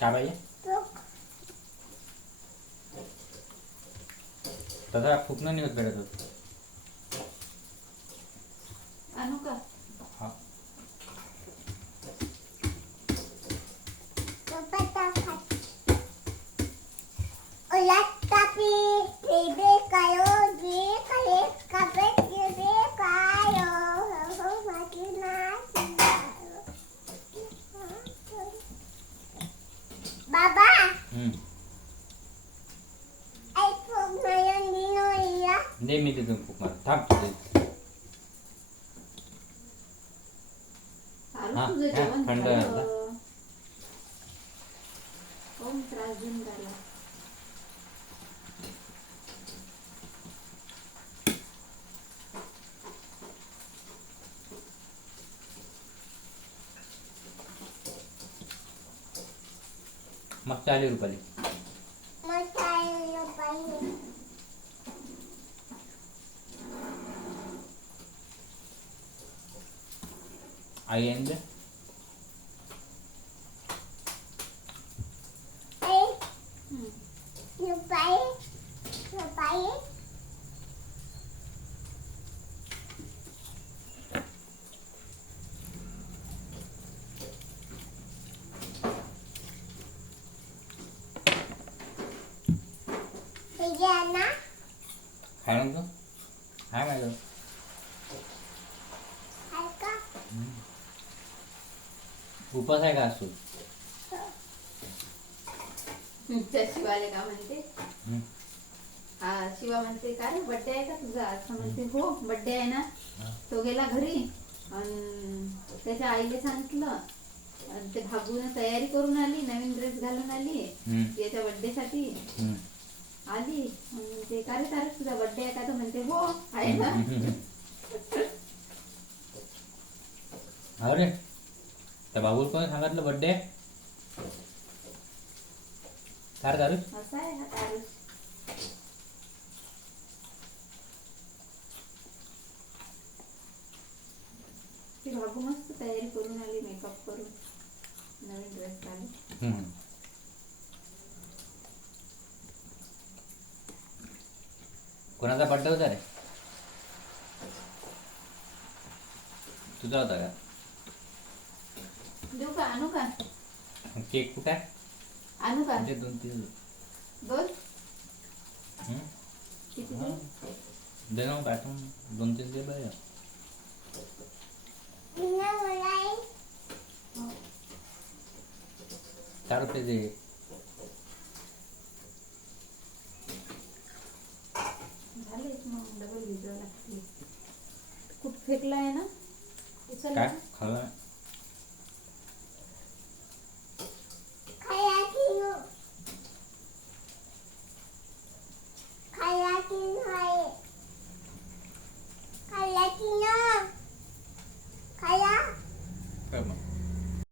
काय पाहिजे? तसा फुकणं निघत भेटत होत. आणू का? हा. बाबा हम्म. दे मी देतो फुक मार. थांब तुझे. हा, तुझं हा, जेवण थंड झालं. झालं. कोण त्रास देऊन राहिला? मग 40 रुपये. आई येईन दे. खाय ना तू. हाय माझं. उपास आहे का असतो? त्या शिवाले का म्हणते? हम्म. हा, शिवा म्हणते का रे बर्थडे आहे का तुझा? असं म्हणते. हो बर्थडे आहे ना. तो गेला घरी आणि त्याच्या आईने सांगितलं आणि ते भागून तयारी करून आली, नवीन ड्रेस घालून आली याच्या बर्थडे साठी. आली म्हणते का रे तारक तुझा बर्थडे आहे का? तो म्हणते हो आहे ना. अरे त्या बाबूल कोण सांगितलं बर्थडे? काय दारू? असा आहे हा तारुष. ती भागू मस्त तयारी करून आली, मेकअप करून नवीन ड्रेस घालून. कोणाचा बर्थडे होता रे? तुझा होता का? देऊ का? आणू का? केक कुठे आहे? आणू का? म्हणजे 2-3 दोन किती देऊ? दे ना पाठवून 2-3 दे बाय. 4 रुपये दे. झाले मग डबल भिजवावं लागते. खूप फेकला आहे ना. उचल काय ना. खाल्लं?